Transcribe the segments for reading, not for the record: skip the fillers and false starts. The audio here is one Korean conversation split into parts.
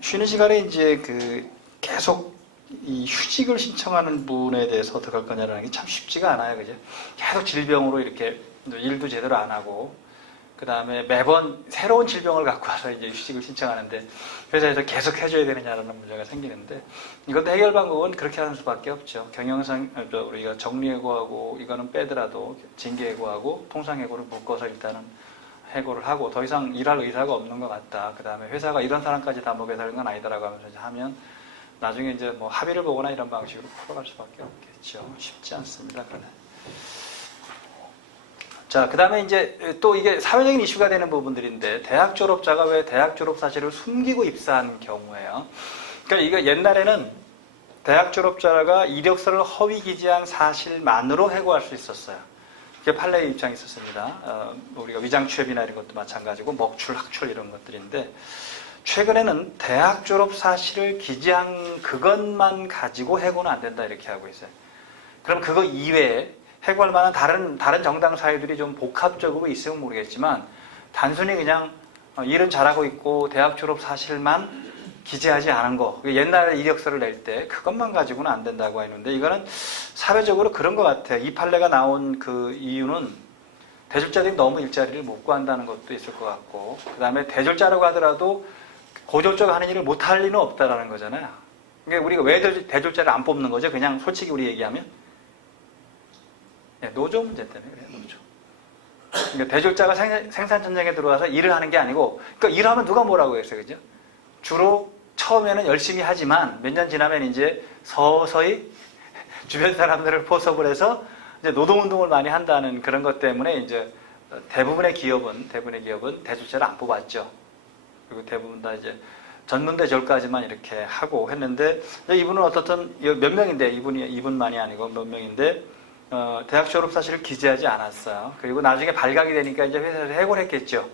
쉬는 시간에 이제 계속 이 휴직을 신청하는 분에 대해서 어떻게 할 거냐라는 게 참 쉽지가 않아요. 그죠? 계속 질병으로 이렇게 일도 제대로 안 하고, 그 다음에 매번 새로운 질병을 갖고 와서 이제 휴직을 신청하는데 회사에서 계속 해줘야 되느냐라는 문제가 생기는데, 이것도 해결 방법은 그렇게 하는 수밖에 없죠. 경영상, 우리가 정리해고하고 이거는 빼더라도 징계해고하고 통상해고를 묶어서 일단은 해고를 하고 더 이상 일할 의사가 없는 것 같다. 그 다음에 회사가 이런 사람까지 다 먹여 사는 건 아니다라고 하면서 이제 하면 나중에 이제 뭐 합의를 보거나 이런 방식으로 풀어갈 수밖에 없겠죠. 쉽지 않습니다. 그러네. 자, 그 다음에 이제 또 이게 사회적인 이슈가 되는 부분들인데, 대학 졸업자가 왜 대학 졸업 사실을 숨기고 입사한 경우예요. 그러니까 이거 옛날에는 대학 졸업자가 이력서를 허위 기재한 사실만으로 해고할 수 있었어요. 그게 판례의 입장이 있었습니다. 우리가 위장 취업이나 이런 것도 마찬가지고 먹출, 학출 이런 것들인데, 최근에는 대학 졸업 사실을 기재한 그것만 가지고 해고는 안 된다 이렇게 하고 있어요. 그럼 그거 이외에 해고할 만한 다른 정당 사유들이 좀 복합적으로 있으면 모르겠지만, 단순히 그냥 일은 잘하고 있고 대학 졸업 사실만 기재하지 않은 거, 옛날에 이력서를 낼 때 그것만 가지고는 안 된다고 했는데, 이거는 사회적으로 그런 것 같아요. 이 판례가 나온 그 이유는 대졸자들이 너무 일자리를 못 구한다는 것도 있을 것 같고, 그 다음에 대졸자라고 하더라도 고졸자가 하는 일을 못 할 리는 없다라는 거잖아요. 그러니까 우리가 왜 대졸자를 안 뽑는 거죠? 그냥 솔직히 우리 얘기하면 노조 문제 때문에 그래요. 노조. 그러니까 대졸자가 생산 전쟁에 들어와서 일을 하는 게 아니고, 그러니까 일하면 누가 뭐라고 했어요, 그죠? 주로 처음에는 열심히 하지만 몇 년 지나면 이제 서서히 주변 사람들을 포섭을 해서 이제 노동운동을 많이 한다는 그런 것 때문에 이제 대부분의 기업은 대졸자를 안 뽑았죠. 그리고 대부분 다 이제 전문대졸까지만 이렇게 하고 했는데, 이분은 어떻든 몇 명인데, 이분만이 아니고 몇 명인데, 대학 졸업 사실을 기재하지 않았어요. 그리고 나중에 발각이 되니까 이제 회사에서 해고를 했겠죠.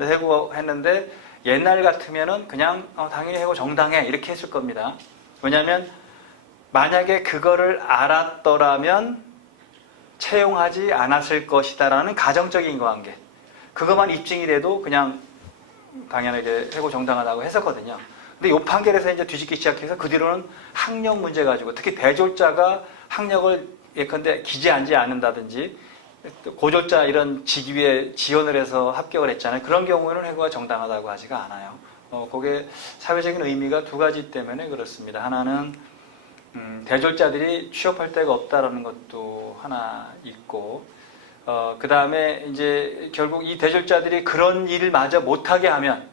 해고했는데, 옛날 같으면은 그냥 당연히 해고 정당해 이렇게 했을 겁니다. 왜냐하면 만약에 그거를 알았더라면 채용하지 않았을 것이다라는 가정적인 인과관계, 그것만 입증이 돼도 그냥 당연하게 해고 정당하다고 했었거든요. 근데 이 판결에서 이제 뒤집기 시작해서 그 뒤로는 학력 문제 가지고, 특히 대졸자가 학력을 예컨대 기재하지 않는다든지 고졸자 이런 직위에 지원을 해서 합격을 했잖아요. 그런 경우에는 해고가 정당하다고 하지가 않아요. 그게 사회적인 의미가 두 가지 때문에 그렇습니다. 하나는 대졸자들이 취업할 데가 없다라는 것도 하나 있고, 그 다음에 이제 결국 이 대졸자들이 그런 일을 마저 못하게 하면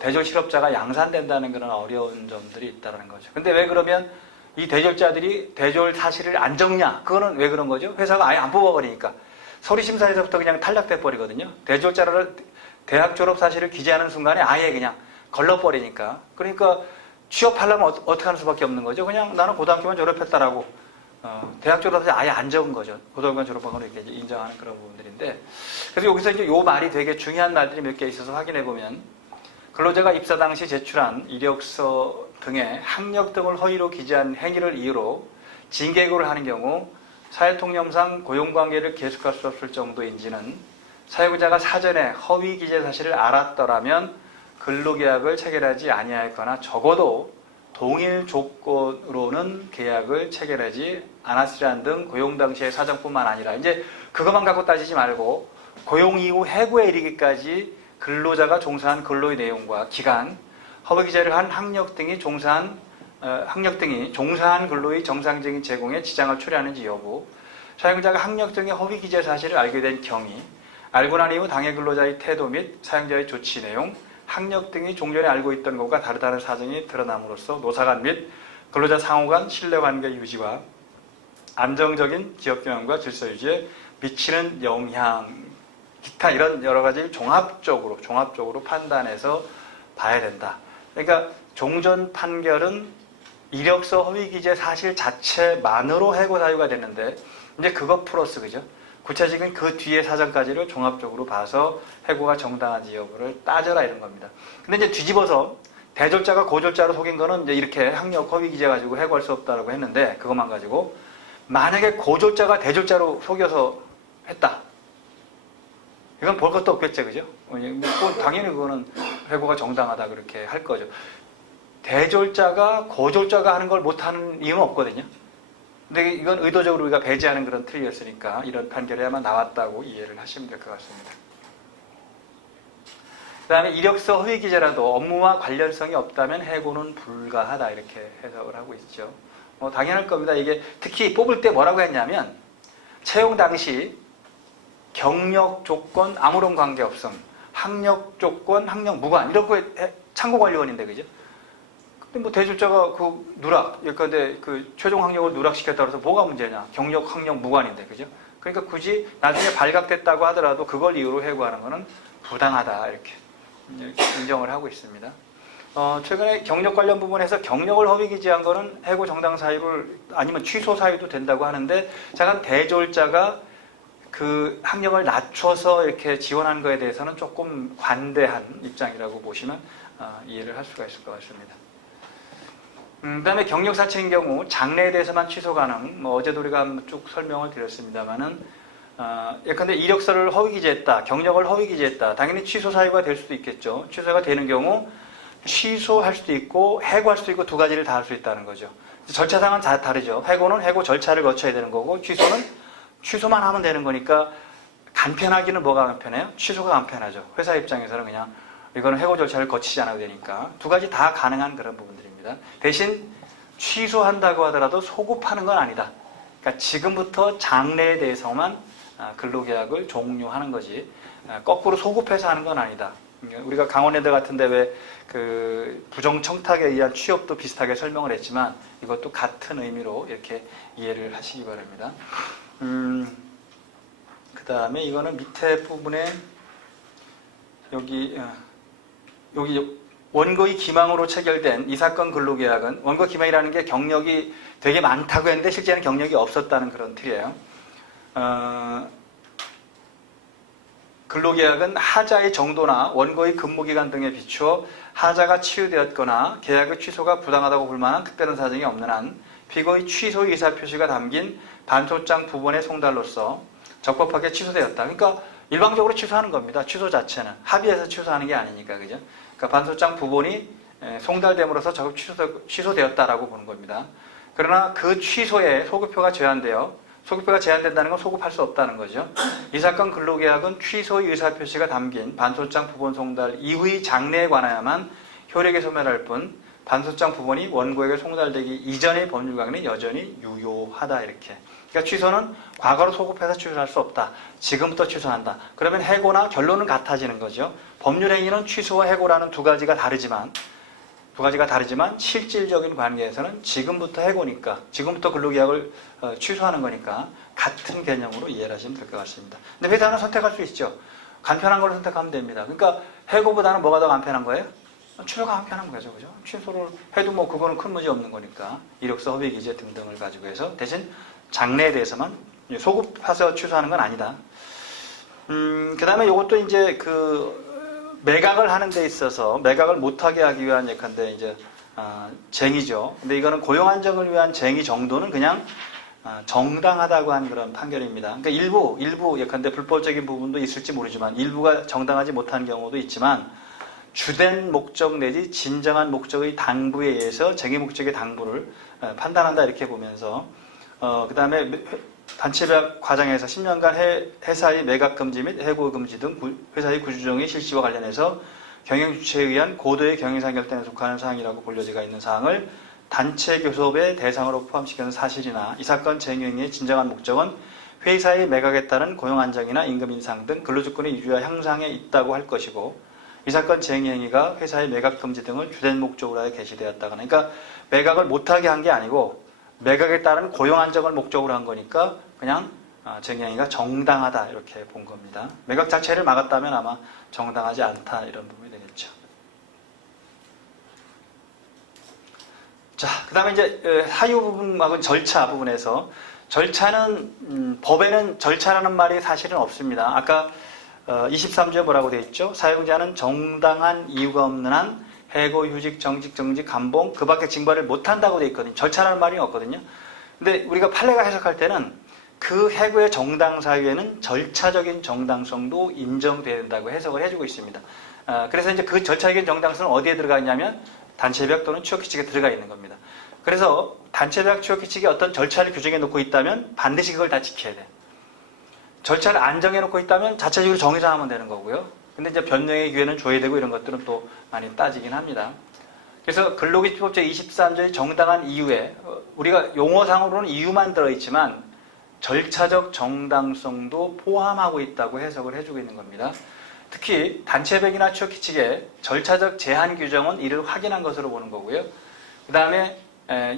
대졸 실업자가 양산된다는 그런 어려운 점들이 있다는 거죠. 근데 왜 그러면 이 대졸자들이 대졸 사실을 안 적냐? 그거는 왜 그런 거죠? 회사가 아예 안 뽑아버리니까. 서류심사에서부터 그냥 탈락돼 버리거든요. 대졸자를 대학 졸업 사실을 기재하는 순간에 아예 그냥 걸러버리니까. 그러니까 취업하려면 어떻게 하는 수밖에 없는 거죠? 그냥 나는 고등학교만 졸업했다라고 대학 졸업 사실 아예 안 적은 거죠. 고등학교 졸업한 걸 이렇게 인정하는 그런 부분들인데, 그래서 여기서 이제 요 말이 되게 중요한 말들이 몇 개 있어서 확인해 보면, 근로자가 입사 당시 제출한 이력서 등의 학력 등을 허위로 기재한 행위를 이유로 징계해고를 하는 경우 사회통념상 고용관계를 계속할 수 없을 정도인지는 사용자가 사전에 허위 기재 사실을 알았더라면 근로계약을 체결하지 아니하였거나 적어도 동일 조건으로는 계약을 체결하지 않았으리란 등 고용 당시의 사정뿐만 아니라, 이제 그것만 갖고 따지지 말고 고용 이후 해고에 이르기까지 근로자가 종사한 근로의 내용과 기간, 허위 기재를 한 학력 등이 종사한 근로의 정상적인 제공에 지장을 초래하는지 여부, 사용자가 학력 등의 허위 기재 사실을 알게 된 경위, 알고 난 이후 당해 근로자의 태도 및 사용자의 조치 내용, 학력 등이 종전에 알고 있던 것과 다르다는 사정이 드러남으로써 노사 간 및 근로자 상호 간 신뢰관계 유지와 안정적인 기업 경영과 질서 유지에 미치는 영향, 기타 이런 여러 가지 종합적으로 판단해서 봐야 된다. 그러니까 종전 판결은 이력서 허위 기재 사실 자체만으로 해고 사유가 됐는데, 이제 그거 플러스, 그죠? 구체적인 그 뒤에 사정까지를 종합적으로 봐서 해고가 정당한지 여부를 따져라 이런 겁니다. 근데 이제 뒤집어서 대졸자가 고졸자로 속인 거는 이제 이렇게 학력 허위 기재 가지고 해고할 수 없다고 했는데, 그것만 가지고 만약에 고졸자가 대졸자로 속여서 했다. 이건 볼 것도 없겠죠, 그죠? 당연히 그거는 해고가 정당하다 그렇게 할 거죠. 대졸자가 고졸자가 하는 걸 못하는 이유는 없거든요. 근데 이건 의도적으로 우리가 배제하는 그런 틀이었으니까 이런 판결이 아마 나왔다고 이해를 하시면 될 것 같습니다. 그 다음에 이력서 허위 기재라도 업무와 관련성이 없다면 해고는 불가하다 이렇게 해석을 하고 있죠. 당연할 겁니다. 이게 특히 뽑을 때 뭐라고 했냐면 채용 당시 경력 조건 아무런 관계 없음, 학력 조건 학력 무관 이런 거 참고 관리원인데 그죠? 근데 뭐 대졸자가 그 누락, 예컨대 그 최종 학력을 누락시켰다 그래서 뭐가 문제냐? 경력 학력 무관인데 그죠? 그러니까 굳이 나중에 발각됐다고 하더라도 그걸 이유로 해고하는 것은 부당하다 이렇게 인정을 하고 있습니다. 최근에 경력 관련 부분에서 경력을 허위 기재한 거는 해고 정당 사유를 아니면 취소 사유도 된다고 하는데 잠깐 대졸자가 그 학력을 낮춰서 이렇게 지원한 거에 대해서는 조금 관대한 입장이라고 보시면 이해를 할 수가 있을 것 같습니다. 그 다음에 경력사채인 경우 장래에 대해서만 취소 가능. 어제도 우리가 쭉 설명을 드렸습니다만은 예컨대 이력서를 허위 기재했다, 경력을 허위 기재했다. 당연히 취소 사유가 될 수도 있겠죠. 취소가 되는 경우 취소할 수도 있고 해고할 수도 있고 두 가지를 다 할 수 있다는 거죠. 절차상은 다 다르죠. 해고는 해고 절차를 거쳐야 되는 거고 취소는 취소만 하면 되는 거니까 간편하기는 뭐가 간편해요? 취소가 간편하죠. 회사 입장에서는 그냥 이거는 해고 절차를 거치지 않아도 되니까 두 가지 다 가능한 그런 부분들입니다. 대신 취소한다고 하더라도 소급하는 건 아니다. 그러니까 지금부터 장래에 대해서만 근로계약을 종료하는 거지 거꾸로 소급해서 하는 건 아니다. 우리가 강원랜드 같은데 왜 그 부정청탁에 의한 취업도 비슷하게 설명을 했지만 이것도 같은 의미로 이렇게 이해를 하시기 바랍니다. 그 다음에 이거는 밑에 부분에 여기 원고의 기망으로 체결된 이 사건 근로계약은 원고 기망이라는 게 경력이 되게 많다고 했는데 실제는 경력이 없었다는 그런 틀이에요. 근로계약은 하자의 정도나 원고의 근무기간 등에 비추어 하자가 치유되었거나 계약의 취소가 부당하다고 볼 만한 특별한 사정이 없는 한 피고의 취소 의사표시가 담긴 반소장 부본의 송달로서 적법하게 취소되었다. 그러니까 일방적으로 취소하는 겁니다. 취소 자체는 합의해서 취소하는 게 아니니까 그죠? 그러니까 반소장 부본이 송달됨으로써 적법 취소되었다라고 보는 겁니다. 그러나 그 취소에 소급표가 제한되어 소급표가 제한된다는 건 소급할 수 없다는 거죠. 이 사건 근로계약은 취소의 의사표시가 담긴 반소장 부본 송달 이후의 장래에 관하여만 효력에 소멸할 뿐 반소장 부본이 원고에게 송달되기 이전의 법률관계는 여전히 유효하다 이렇게. 그러니까 취소는 과거로 소급해서 취소할 수 없다. 지금부터 취소한다. 그러면 해고나 결론은 같아지는 거죠. 법률행위는 취소와 해고라는 두 가지가 다르지만 실질적인 관계에서는 지금부터 해고니까 지금부터 근로계약을 취소하는 거니까 같은 개념으로 이해를 하시면 될 것 같습니다. 근데 회사는 선택할 수 있죠. 간편한 걸 선택하면 됩니다. 그러니까 해고보다는 뭐가 더 간편한 거예요? 취소가 간편한 거죠. 그죠? 취소를 해도 뭐 그거는 큰 문제 없는 거니까 이력서 허위 기재 등등을 가지고 해서 대신 장래에 대해서만 소급해서 취소하는 건 아니다. 그 다음에 이것도 이제 매각을 하는 데 있어서 매각을 못하게 하기 위한 예컨대 이제 쟁의죠. 근데 이거는 고용 안정을 위한 쟁의 정도는 그냥 정당하다고 한 그런 판결입니다. 그러니까 일부 예컨대 불법적인 부분도 있을지 모르지만 일부가 정당하지 못한 경우도 있지만 주된 목적 내지 진정한 목적의 당부에 의해서 쟁의 목적의 당부를 판단한다 이렇게 보면서 그 다음에 단체 매각 과정에서 10년간 회사의 매각 금지 및 해고 금지 등 회사의 구조조정의 실시와 관련해서 경영 주체에 의한 고도의 경영상 결단에 속하는 사항이라고 본려지가 있는 사항을 단체 교섭의 대상으로 포함시키는 사실이나 이 사건 쟁의의 진정한 목적은 회사의 매각에 따른 고용 안정이나 임금 인상 등 근로조건의 유지와 향상에 있다고 할 것이고 이 사건 쟁의행위가 회사의 매각 금지 등을 주된 목적으로 하여 개시되었다거나 그러니까 매각을 못하게 한 게 아니고 매각에 따른 고용 안정을 목적으로 한 거니까 그냥 쟁의행위가 정당하다 이렇게 본 겁니다. 매각 자체를 막았다면 아마 정당하지 않다 이런 부분이 되겠죠. 자, 그 다음에 이제 사유 부분하고 절차 부분에서 절차는 법에는 절차라는 말이 사실은 없습니다. 아까 23조에 뭐라고 되어 있죠? 사용자는 정당한 이유가 없는 한 해고, 휴직, 정직, 감봉 그 밖에 징벌을 못한다고 되어 있거든요. 절차라는 말이 없거든요. 근데 우리가 판례가 해석할 때는 그 해고의 정당 사유에는 절차적인 정당성도 인정돼야 된다고 해석을 해주고 있습니다. 그래서 이제 그 절차적인 정당성은 어디에 들어가 있냐면 단체배약 또는 취업규칙에 들어가 있는 겁니다. 그래서 단체배약 취업규칙에 어떤 절차를 규정해 놓고 있다면 반드시 그걸 다 지켜야 돼요. 절차를 안 정해 놓고 있다면 자체적으로 정해서 하면 되는 거고요. 근데 이제 변경의 기회는 줘야 되고 이런 것들은 또 많이 따지긴 합니다. 그래서 근로기준법 제23조의 정당한 이유에 우리가 용어상으로는 이유만 들어있지만 절차적 정당성도 포함하고 있다고 해석을 해주고 있는 겁니다. 특히 단체배약이나 취업규칙의 절차적 제한 규정은 이를 확인한 것으로 보는 거고요. 그 다음에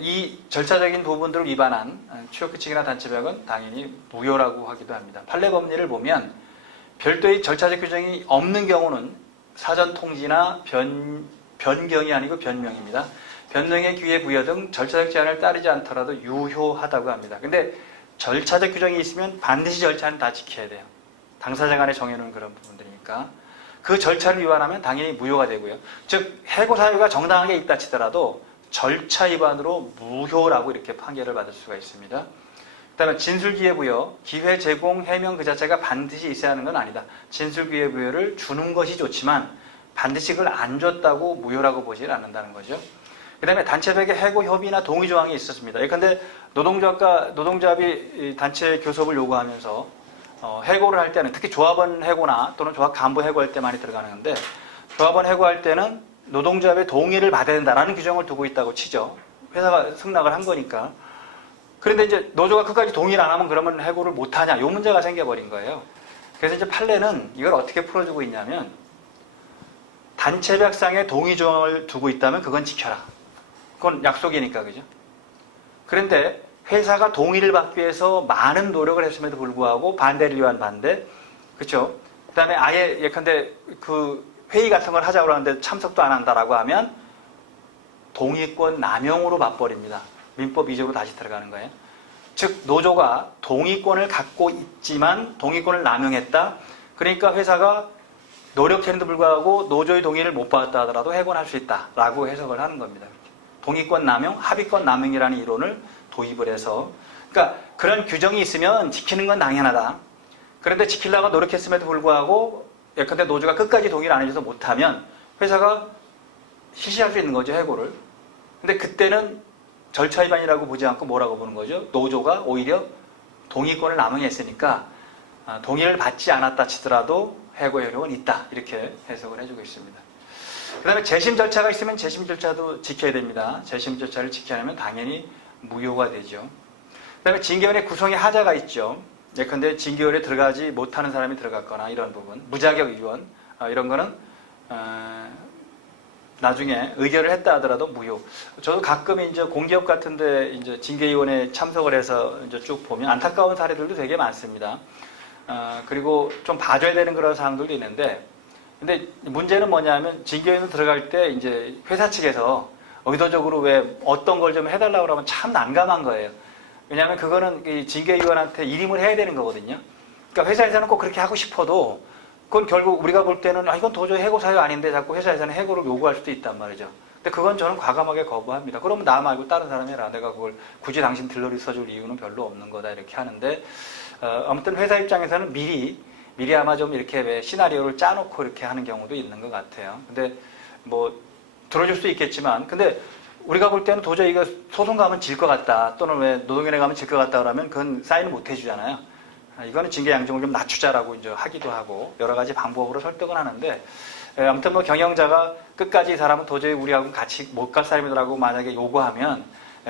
이 절차적인 부분들을 위반한 취업규칙이나 단체배약은 당연히 무효라고 하기도 합니다. 판례법리를 보면 별도의 절차적 규정이 없는 경우는 사전 통지나 변경이 아니고 변명입니다. 변명의 기회 부여 등 절차적 제한을 따르지 않더라도 유효하다고 합니다. 근데 절차적 규정이 있으면 반드시 절차는 다 지켜야 돼요. 당사자 간에 정해놓은 그런 부분들이니까. 그 절차를 위반하면 당연히 무효가 되고요. 즉 해고 사유가 정당하게 있다 치더라도 절차 위반으로 무효라고 이렇게 판결을 받을 수가 있습니다. 그 다음에 진술기회 부여, 기회 제공, 해명 그 자체가 반드시 있어야 하는 건 아니다. 진술기회 부여를 주는 것이 좋지만 반드시 그걸 안 줬다고 무효라고 보질 않는다는 거죠. 그 다음에 단체배약의 해고 협의나 동의 조항이 있었습니다. 예컨대 노동조합이 단체 교섭을 요구하면서 해고를 할 때는 특히 조합원 해고나 또는 조합 간부 해고할 때 많이 들어가는데 조합원 해고할 때는 노동조합의 동의를 받아야 된다라는 규정을 두고 있다고 치죠. 회사가 승낙을 한 거니까. 그런데 이제 노조가 끝까지 동의를 안 하면 그러면 해고를 못 하냐 이 문제가 생겨버린 거예요. 그래서 이제 판례는 이걸 어떻게 풀어주고 있냐면 단체배약상의 동의 조항을 두고 있다면 그건 지켜라. 그건 약속이니까 그죠. 그런데 회사가 동의를 받기 위해서 많은 노력을 했음에도 불구하고 반대를 위한 반대, 그렇죠. 그 다음에 아예 예컨대 그 회의 같은 걸 하자고 하는데 참석도 안 한다라고 하면 동의권 남용으로 봐버립니다. 민법 2조로 다시 들어가는 거예요. 즉 노조가 동의권을 갖고 있지만 동의권을 남용했다. 그러니까 회사가 노력했는데 불구하고 노조의 동의를 못 받았다 하더라도 해고할 수 있다라고 해석을 하는 겁니다. 동의권 남용, 합의권 남용이라는 이론을 도입을 해서 그러니까 그런 규정이 있으면 지키는 건 당연하다. 그런데 지키려고 노력했음에도 불구하고 예컨대 노조가 끝까지 동의를 안 해줘서 못하면 회사가 실시할 수 있는 거죠, 해고를. 근데 그때는 절차 위반이라고 보지 않고 뭐라고 보는 거죠? 노조가 오히려 동의권을 남용했으니까 동의를 받지 않았다 치더라도 해고 효력은 있다. 이렇게 해석을 해주고 있습니다. 그 다음에 재심 절차가 있으면 재심 절차도 지켜야 됩니다. 재심 절차를 지켜야 하면 당연히 무효가 되죠. 그 다음에 징계원의 구성에 하자가 있죠. 예컨대 징계원에 들어가지 못하는 사람이 들어갔거나 이런 부분, 무자격 의원 이런 거는 나중에 의결을 했다 하더라도 무효. 저도 가끔 이제 공기업 같은데 이제 징계위원회에 참석을 해서 이제 쭉 보면 안타까운 사례들도 되게 많습니다. 그리고 좀 봐줘야 되는 그런 사항들도 있는데, 근데 문제는 뭐냐면 징계위원회 들어갈 때 이제 회사 측에서 의도적으로 왜 어떤 걸 좀 해달라고 그러면 참 난감한 거예요. 왜냐하면 그거는 이 징계위원한테 일임을 해야 되는 거거든요. 그러니까 회사에서는 꼭 그렇게 하고 싶어도 그건 결국 우리가 볼 때는 이건 도저히 해고 사유 아닌데 자꾸 회사에서는 해고를 요구할 수도 있단 말이죠. 근데 그건 저는 과감하게 거부합니다. 그러면 나 말고 다른 사람이 해라. 내가 그걸 굳이 당신 들러리 써줄 이유는 별로 없는 거다 이렇게 하는데 아무튼 회사 입장에서는 미리 아마 좀 이렇게 시나리오를 짜놓고 이렇게 하는 경우도 있는 것 같아요. 근데 뭐 들어줄 수 있겠지만 근데 우리가 볼 때는 도저히 이거 소송 가면 질 것 같다 또는 왜 노동위원회 가면 질 것 같다 그러면 그건 사인을 못 해주잖아요. 이거는 징계 양중을 좀 낮추자라고 이제 하기도 하고 여러 가지 방법으로 설득은 하는데 아무튼 뭐 경영자가 끝까지 이 사람은 도저히 우리하고 같이 못 갈 사람이더라고 만약에 요구하면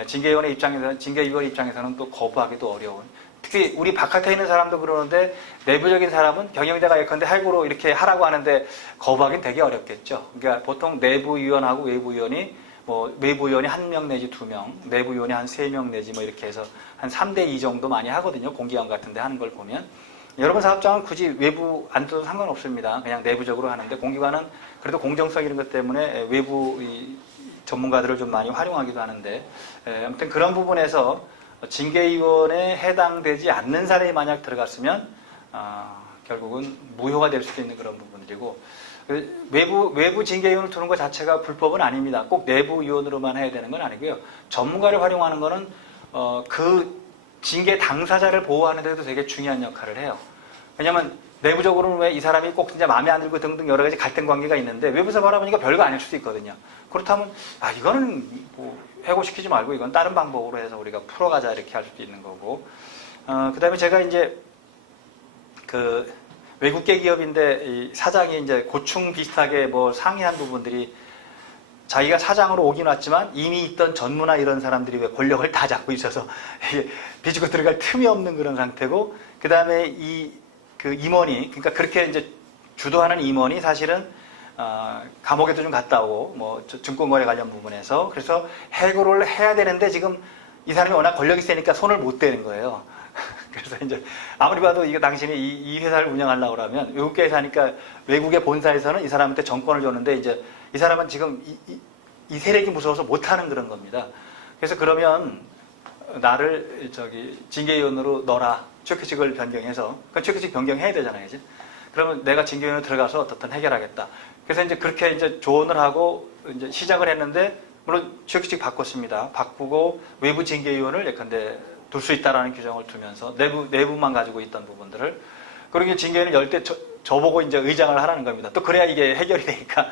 징계위원 입장에서는 또 거부하기도 어려운. 특히 우리 바깥에 있는 사람도 그러는데 내부적인 사람은 경영자가 예컨대 해고로 이렇게 하라고 하는데 거부하기는 되게 어렵겠죠. 그러니까 보통 내부위원하고 외부위원이 뭐 외부위원이 1명 내지 2명, 내부위원이 한 3명 내지 뭐 이렇게 해서 한 3대 2 정도 많이 하거든요. 공기관 같은 데 하는 걸 보면. 여러분 사업장은 굳이 외부 안 떠도 상관없습니다. 그냥 내부적으로 하는데 공기관은 그래도 공정성 이런 것 때문에 외부 전문가들을 좀 많이 활용하기도 하는데 아무튼 그런 부분에서 징계위원회에 해당되지 않는 사람이 만약 들어갔으면 결국은 무효가 될 수도 있는 그런 부분들이고 외부 징계위원을 두는 것 자체가 불법은 아닙니다. 꼭 내부 위원으로만 해야 되는 건 아니고요. 전문가를 활용하는 거는 그 징계 당사자를 보호하는 데도 되게 중요한 역할을 해요. 왜냐하면 내부적으로는 왜 이 사람이 꼭 진짜 마음에 안 들고 등등 여러 가지 갈등 관계가 있는데 외부에서 바라보니까 별거 아닐 수도 있거든요. 그렇다면 이거는 뭐 해고시키지 말고 이건 다른 방법으로 해서 우리가 풀어가자 이렇게 할 수도 있는 거고. 그다음에 제가 이제 그 외국계 기업인데 이 사장이 이제 고충 비슷하게 뭐 상의한 부분들이 자기가 사장으로 오긴 왔지만 이미 있던 전무나 이런 사람들이 왜 권력을 다 잡고 있어서 비집고 들어갈 틈이 없는 그런 상태고, 그 다음에 그 임원이, 그러니까 그렇게 이제 주도하는 임원이 사실은 감옥에도 좀 갔다 오고 뭐 증권거래 관련 부분에서, 그래서 해고를 해야 되는데 지금 이 사람이 워낙 권력이 세니까 손을 못 대는 거예요. 그래서 이제 아무리 봐도 이거 당신이 이 회사를 운영하려고 그러면 외국계 회사니까 외국의 본사에서는 이 사람한테 정권을 줬는데 이제 이 사람은 지금 이 세력이 무서워서 못하는 그런 겁니다. 그래서 그러면 나를 징계위원으로 넣어라. 취업규칙을 변경해서. 그 취업규칙 변경해야 되잖아요, 이제. 그러면 내가 징계위원으로 들어가서 어떻든 해결하겠다. 그래서 이제 그렇게 이제 조언을 하고 이제 시작을 했는데, 물론 취업규칙 바꿨습니다. 바꾸고 외부 징계위원을 예컨대 둘 수 있다라는 규정을 두면서 내부만 가지고 있던 부분들을, 그리고 징계위원을 열 때 저보고 이제 의장을 하라는 겁니다. 또 그래야 이게 해결이 되니까.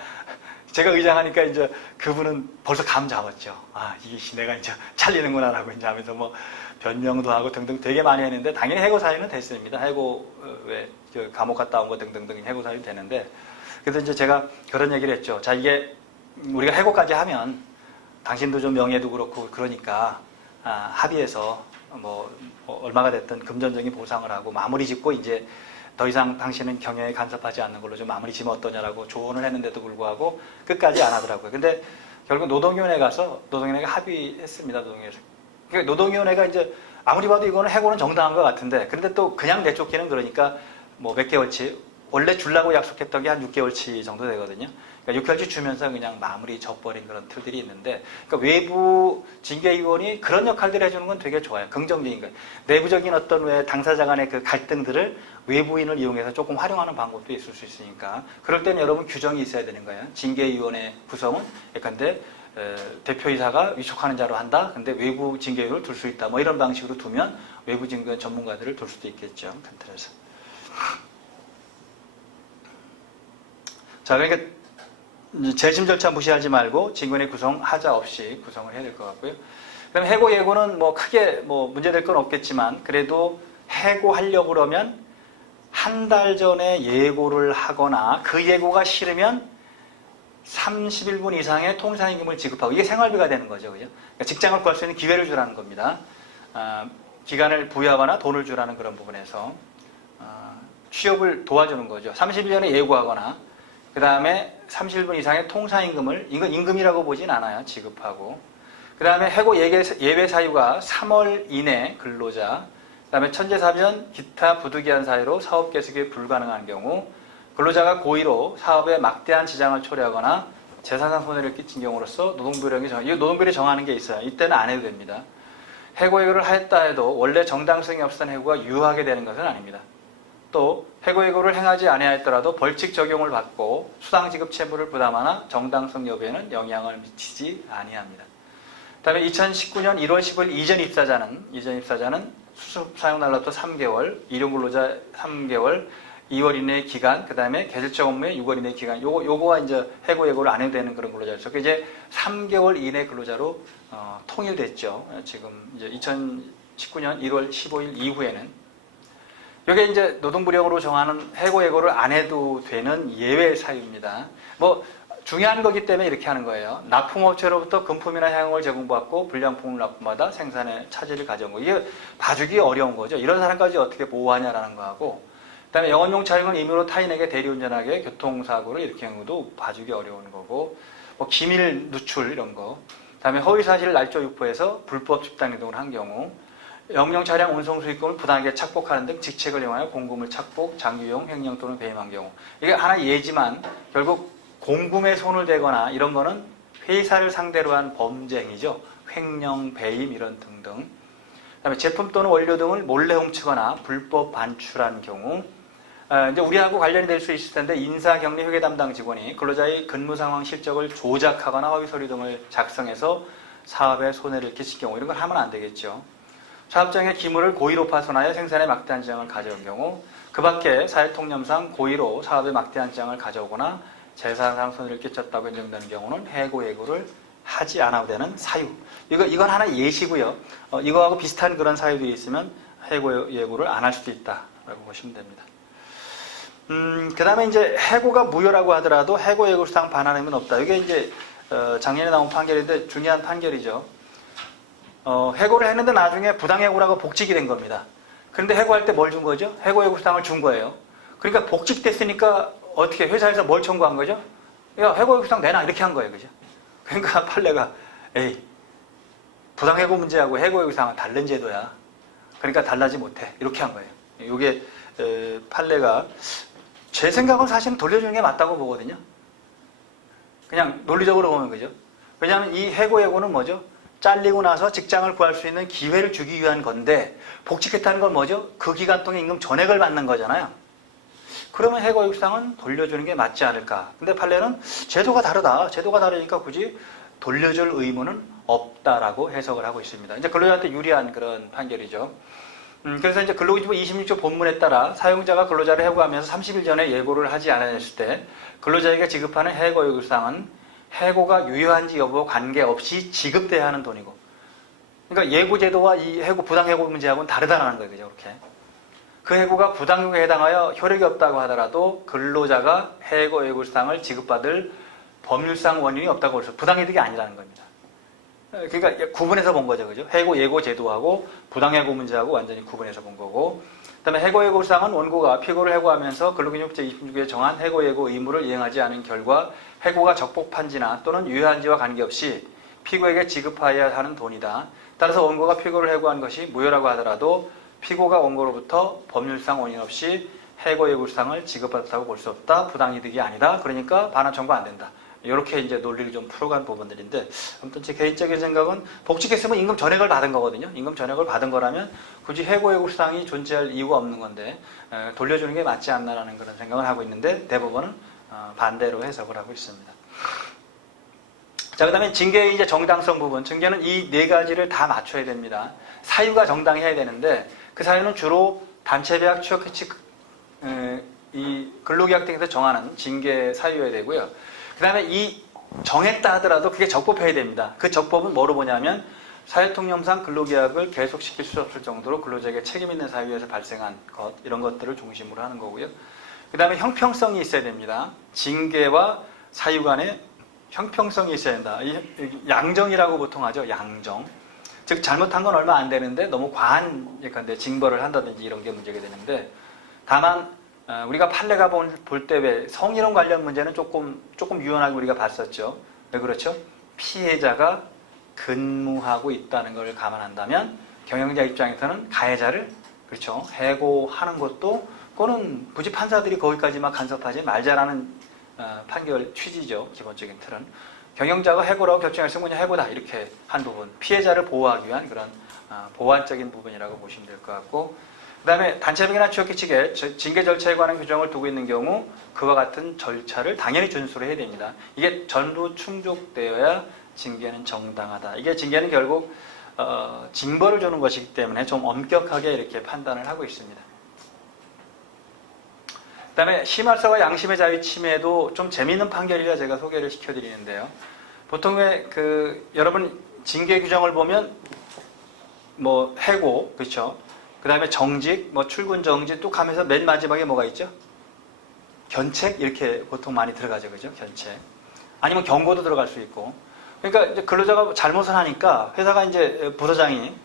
제가 의장하니까 이제 그분은 벌써 감 잡았죠. 이게 내가 이제 잘리는구나라고 이제 하면서 뭐 변명도 하고 등등 되게 많이 했는데, 당연히 해고 사유는 됐습니다. 해고, 감옥 갔다 온 거 등등등 해고 사유 되는데, 그래서 이제 제가 그런 얘기를 했죠. 자, 이게 우리가 해고까지 하면 당신도 좀 명예도 그렇고 그러니까 합의해서 뭐 얼마가 됐든 금전적인 보상을 하고 마무리 짓고 이제 더 이상 당신은 경영에 간섭하지 않는 걸로 좀 마무리 지면 어떠냐라고 조언을 했는데도 불구하고 끝까지 안 하더라고요. 근데 결국 노동위원회 가서 노동위원회가 합의했습니다. 노동위원회. 그러니까 노동위원회가 이제 아무리 봐도 이거는 해고는 정당한 것 같은데, 그런데 또 그냥 내쫓기는 그러니까 뭐 몇 개월치, 원래 주려고 약속했던 게 한 6개월치 정도 되거든요. 그러니까 6개월치 주면서 그냥 마무리 져버린 그런 틀들이 있는데, 그러니까 외부 징계위원이 그런 역할들을 해주는 건 되게 좋아요. 긍정적인 거예요. 내부적인 어떤 왜 당사자 간의 그 갈등들을 외부인을 이용해서 조금 활용하는 방법도 있을 수 있으니까, 그럴 때는 여러분 규정이 있어야 되는 거예요. 징계위원회 구성은 예컨대 대표이사가 위촉하는 자로 한다. 근데 외부 징계위원을 둘 수 있다. 뭐 이런 방식으로 두면 외부 징계위원 전문가들을 둘 수도 있겠죠. 큰 틀에서. 자, 그러니까 재심 절차 무시하지 말고 징계위원회 구성 하자 없이 구성을 해야 될 것 같고요. 그럼 해고 예고는 뭐 크게 뭐 문제될 건 없겠지만, 그래도 해고하려고 그러면 한 달 전에 예고를 하거나 그 예고가 싫으면 30일분 이상의 통상임금을 지급하고, 이게 생활비가 되는 거죠. 그죠? 그러니까 직장을 구할 수 있는 기회를 주라는 겁니다. 기간을 부여하거나 돈을 주라는 그런 부분에서 취업을 도와주는 거죠. 30일 전에 예고하거나 그 다음에 30분 이상의 통상임금을, 이건 임금이라고 보진 않아요. 지급하고. 그 다음에 해고 예외 사유가 3월 이내 근로자, 그 다음에 천재사변, 기타 부득이한 사유로 사업 계속이 불가능한 경우, 근로자가 고의로 사업에 막대한 지장을 초래하거나 재산상 손해를 끼친 경우로서 노동부령이 노동부령이 정하는 게 있어요. 이때는 안 해도 됩니다. 해고 예고를 하였다 해도 원래 정당성이 없었던 해고가 유효하게 되는 것은 아닙니다. 또 해고 예고를 행하지 아니하였더라도 벌칙 적용을 받고 수당 지급 채무를 부담하나 정당성 여부에는 영향을 미치지 아니합니다. 그다음에 2019년 1월 15일 이전 입사자는 수습 사용 날로부터 3개월, 일용근로자 3개월, 2월 이내의 기간, 그 다음에 계절적 업무의 6월 이내의 기간, 요거와 이제 해고 예고를 안 해도 되는 그런 근로자였죠. 이제 3개월 이내 근로자로 통일됐죠. 지금 이제 2019년 1월 15일 이후에는. 이게 이제 노동부령으로 정하는 해고 예고를 안 해도 되는 예외 사유입니다. 뭐 중요한 거기 때문에 이렇게 하는 거예요. 납품업체로부터 금품이나 향응을 제공받고 불량품을 납품하다 생산에 차질을 가져온 거. 이게 봐주기 어려운 거죠. 이런 사람까지 어떻게 보호하냐라는 거하고, 그 다음에 영업용 차량을 임의로 타인에게 대리운전하게 교통사고를 일으키는 경우도 봐주기 어려운 거고, 뭐 기밀 누출 이런 거, 그 다음에 허위사실 날조 유포해서 불법 집단 이동을 한 경우, 영업용 차량 운송 수익금을 부당하게 착복하는 등 직책을 이용하여 공금을 착복, 장기용, 횡령 또는 배임한 경우. 이게 하나 예지만 결국 공금에 손을 대거나 이런 거는 회사를 상대로 한 범죄 행위죠. 횡령, 배임 이런 등등. 그다음에 제품 또는 원료 등을 몰래 훔치거나 불법 반출한 경우. 이제 우리하고 관련이 될 수 있을 텐데, 인사, 격리, 회계 담당 직원이 근로자의 근무 상황 실적을 조작하거나 허위 서류 등을 작성해서 사업에 손해를 끼칠 경우, 이런 걸 하면 안 되겠죠. 사업장의 기물을 고의로 파손하여 생산에 막대한 지장을 가져온 경우, 그 밖에 사회통념상 고의로 사업에 막대한 지장을 가져오거나 재산상 손해를 끼쳤다고 인정되는 경우는 해고 예고를 하지 않아도 되는 사유. 이건 하나 예시고요. 이거하고 비슷한 그런 사유들이 있으면 해고 예고를 안 할 수도 있다라고 보시면 됩니다. 그 다음에 이제 해고가 무효라고 하더라도 해고 예고상 반환 의무는 없다. 이게 이제 작년에 나온 판결인데 중요한 판결이죠. 해고를 했는데 나중에 부당해고라고 복직이 된 겁니다. 그런데 해고할 때 뭘 준 거죠? 해고 예고상을 준 거예요. 그러니까 복직됐으니까 어떻게 회사에서 뭘 청구한 거죠? 야, 해고 예고상 내놔 이렇게 한 거예요, 그죠? 그러니까 판례가 에이, 부당해고 문제하고 해고 예고상은 다른 제도야. 그러니까 달라지 못해 이렇게 한 거예요. 이게 판례가 제 생각은 사실은 돌려주는 게 맞다고 보거든요. 그냥 논리적으로 보면 그죠? 왜냐하면 이 해고 예고는 뭐죠? 잘리고 나서 직장을 구할 수 있는 기회를 주기 위한 건데 복직했다는 건 뭐죠? 그 기간 동안 임금 전액을 받는 거잖아요. 그러면 해고 예고상은 돌려주는 게 맞지 않을까? 근데 판례는 제도가 다르다. 제도가 다르니까 굳이 돌려줄 의무는 없다라고 해석을 하고 있습니다. 이제 근로자한테 유리한 그런 판결이죠. 그래서 이제 근로기준법 26조 본문에 따라 사용자가 근로자를 해고하면서 30일 전에 예고를 하지 않았을 때 근로자에게 지급하는 해고 예고상은 해고가 유효한지 여부 관계없이 지급돼야 하는 돈이고, 그러니까 예고제도와 이 해고 부당해고 문제하고는 다르다는 거예요. 그죠? 그렇게. 그 해고가 부당해고에 해당하여 효력이 없다고 하더라도 근로자가 해고 예고상을 지급받을 법률상 원인이 없다고 해서 부당이득이 아니라는 겁니다. 그러니까 구분해서 본 거죠. 그죠? 해고 예고 제도하고 부당해고 문제하고 완전히 구분해서 본 거고, 그 다음에 해고 예고상은 원고가 피고를 해고하면서 근로기준법 제26조에 정한 해고 예고 의무를 이행하지 않은 결과 해고가 적법한지나 또는 유효한지와 관계없이 피고에게 지급하여야 하는 돈이다. 따라서 원고가 피고를 해고한 것이 무효라고 하더라도 피고가 원고로부터 법률상 원인 없이 해고 예고상을 지급받았다고 볼 수 없다. 부당이득이 아니다. 그러니까 반환 청구 안 된다. 이렇게 이제 논리를 좀 풀어간 부분들인데, 아무튼 제 개인적인 생각은 복직했으면 임금 전액을 받은 거거든요. 임금 전액을 받은 거라면 굳이 해고 예고상이 존재할 이유가 없는 건데 돌려주는 게 맞지 않나라는 그런 생각을 하고 있는데 대법원은 반대로 해석을 하고 있습니다. 자, 그 다음에 징계의 이제 정당성 부분. 징계는 이 네 가지를 다 맞춰야 됩니다. 사유가 정당해야 되는데 그 사유는 주로 단체배학 취업규칙 이 근로계약 등에서 정하는 징계 사유여야 되고요. 그 다음에 이 정했다 하더라도 그게 적법해야 됩니다. 그 적법은 뭐로 보냐면 사회통념상 근로계약을 계속시킬 수 없을 정도로 근로자에게 책임 있는 사유에서 발생한 것, 이런 것들을 중심으로 하는 거고요. 그 다음에 형평성이 있어야 됩니다. 징계와 사유 간에 형평성이 있어야 된다. 양정이라고 보통 하죠. 양정. 즉 잘못한 건 얼마 안 되는데 너무 과한 예컨대 징벌을 한다든지 이런 게 문제가 되는데, 다만 우리가 판례가 볼 때 왜 성희롱 관련 문제는 조금 유연하게 우리가 봤었죠. 왜 그렇죠? 피해자가 근무하고 있다는 걸 감안한다면 경영자 입장에서는 가해자를 그렇죠 해고하는 것도, 그거는 굳이 판사들이 거기까지만 간섭하지 말자라는 판결 취지죠. 기본적인 틀은 경영자가 해고라고 결정했으면 그냥 해고다 이렇게 한 부분, 피해자를 보호하기 위한 그런 보완적인 부분이라고 보시면 될 것 같고, 그 다음에 단체명이나 취업규칙에 징계 절차에 관한 규정을 두고 있는 경우 그와 같은 절차를 당연히 준수를 해야 됩니다. 이게 전부 충족되어야 징계는 정당하다. 이게 징계는 결국 징벌을 주는 것이기 때문에 좀 엄격하게 이렇게 판단을 하고 있습니다. 그 다음에 심할서와 양심의 자유 침해도 좀 재미있는 판결이라 제가 소개를 시켜드리는데요. 보통 여러분 징계 규정을 보면 뭐 해고, 그렇죠? 그 다음에 정직, 뭐 출근 정지 뚝 하면서 맨 마지막에 뭐가 있죠? 견책? 이렇게 보통 많이 들어가죠. 그죠? 견책. 아니면 경고도 들어갈 수 있고. 그러니까 이제 근로자가 잘못을 하니까 회사가 이제 부서장이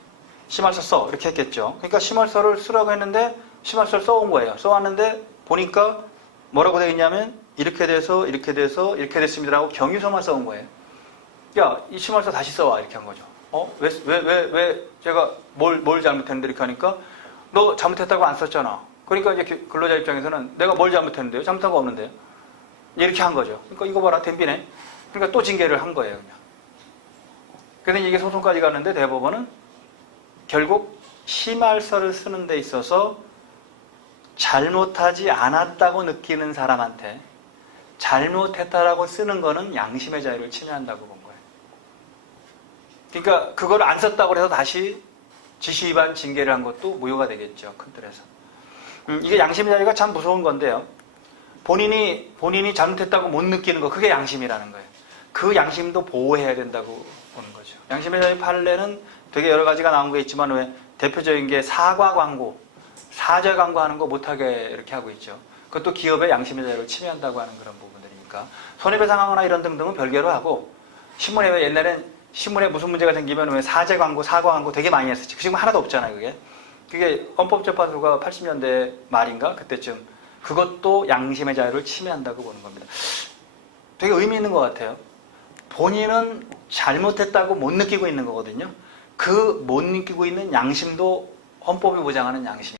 심할서 써. 이렇게 했겠죠. 그러니까 심할서를 쓰라고 했는데 심할서를 써온 거예요. 써왔는데 보니까 뭐라고 되어 있냐면 이렇게 돼서 이렇게 돼서 이렇게 됐습니다라고 경위서만 써온 거예요. 야, 이 심할서 다시 써와. 이렇게 한 거죠. 왜 제가 뭘 잘못했는데 이렇게 하니까 너 잘못했다고 안 썼잖아. 그러니까 이제 근로자 입장에서는 내가 뭘 잘못했는데요? 잘못한 거 없는데요? 이렇게 한 거죠. 그러니까 이거 봐라, 댐비네. 그러니까 또 징계를 한 거예요, 그냥. 그런데 이게 소송까지 갔는데 대법원은 결국 심할서를 쓰는 데 있어서 잘못하지 않았다고 느끼는 사람한테 잘못했다라고 쓰는 거는 양심의 자유를 침해한다고 본 거예요. 그러니까 그걸 안 썼다고 해서 다시 지시 위반 징계를 한 것도 무효가 되겠죠. 큰 틀에서. 이게 양심의 자유가 참 무서운 건데요. 본인이 잘못했다고 못 느끼는 거, 그게 양심이라는 거예요. 그 양심도 보호해야 된다고 보는 거죠. 양심의 자유 판례는 되게 여러 가지가 나온 게 있지만 왜 대표적인 게 사과 광고, 사죄 광고하는 거 못하게 이렇게 하고 있죠. 그것도 기업의 양심의 자유를 침해한다고 하는 그런 부분들이니까 손해배상하거나 이런 등등은 별개로 하고 신문에 왜 옛날엔 신문에 무슨 문제가 생기면 왜 사죄 광고, 사과 광고 되게 많이 했었지. 지금 하나도 없잖아요, 그게. 그게 헌법재판소가 80년대 말인가 그때쯤 그것도 양심의 자유를 침해한다고 보는 겁니다. 되게 의미 있는 것 같아요. 본인은 잘못했다고 못 느끼고 있는 거거든요. 그 못 느끼고 있는 양심도 헌법이 보장하는 양심.